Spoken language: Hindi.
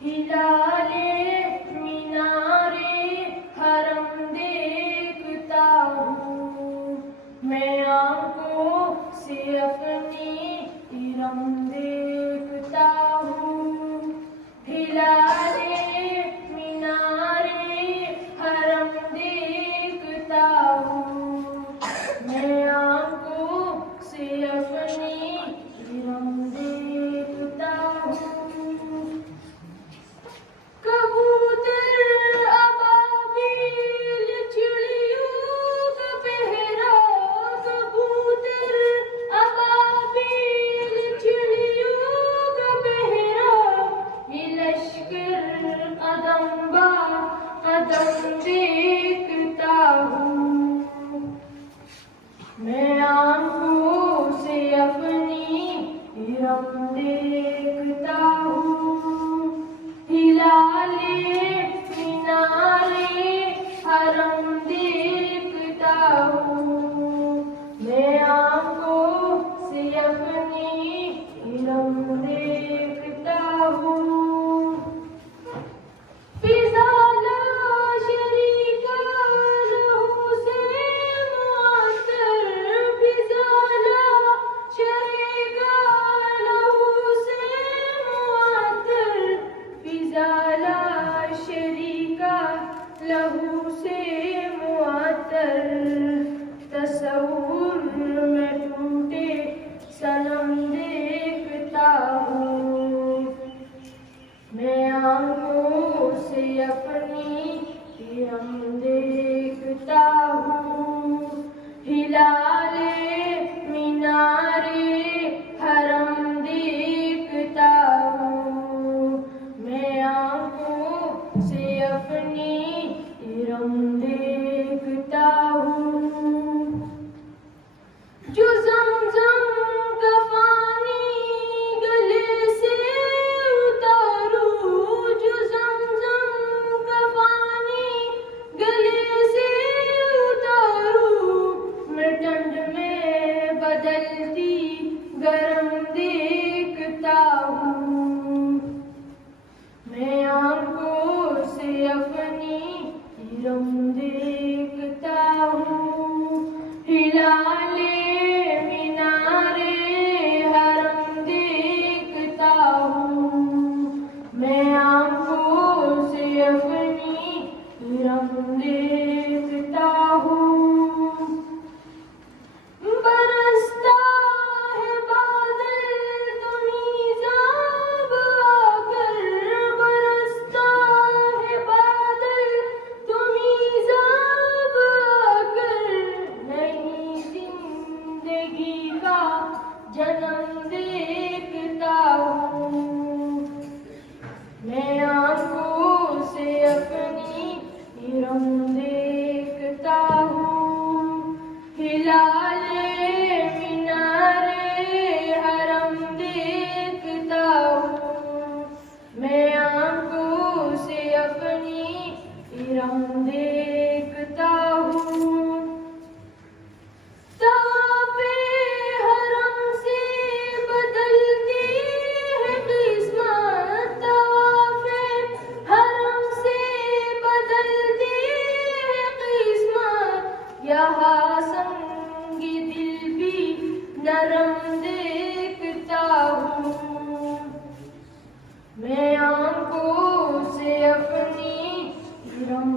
हिलाले मीनारे हरम देखता हूँ, मैं आंखों से अपनी इरम देखता हूँ। हिलाले मीनारे हरम देखता हूँ, मैं आंखों से अपनी इरम देखता हूँ। कबूतर अबाबिल चिड़ियों का पहरा, कबूतर अबाबिल चिड़ियों का पहरा, ये लश्कर अदम्बा अदम देखता हूँ, मैं आंखों से अपनी इरम देखता हूँ। हिलाले मीनारे हरम देखता हूँ, मैं आंखों से अपनी इरम देखता हूँ। फिजाला शरीका लहू से मुअत्तर, फिजाला शरीका लहू से मुअत्तर, फिजाला शरीका लहू से मुअत्तर, तसव्वुर में टूटे सनम देखता हूँ, मैं आंखों से अपनी इरम देखता हूँ। हिलाले मीनारे हरम देखता हूँ, मैं आंखों से अपनी इरम देखता हूँ। जो ज़मज़म का पानी गले से उतारूं, जो ज़मज़म का पानी गले से उतारूं, मैं ठंड में बदलती गरम देखता हूँ, मैं आंखों से अपनी इरम देखता हूँ। हिलाले मीनारे हरम देखता हूँ, मैं आंखों से अपनी इरम देखता हूँ। बरसता है बादल तो नीज़ाब आकर, बरसता है बादल तो नीज़ाब आकर, नई जिंदगी का जन्म देखता हूँ, मैं आंखों से अपनी इरम देखता हूँ। हिलाले मीनारे हरम देखता हूँ, मैं आंखों से अपनी इरम देखता हूँ। ताबे हरम से बदलती है किस्मत, ताबे हरम से बदलती है किस्मत, यहाँ संगी दिल भी नरम देखता हूँ, मैं आंखों से अपनी इरम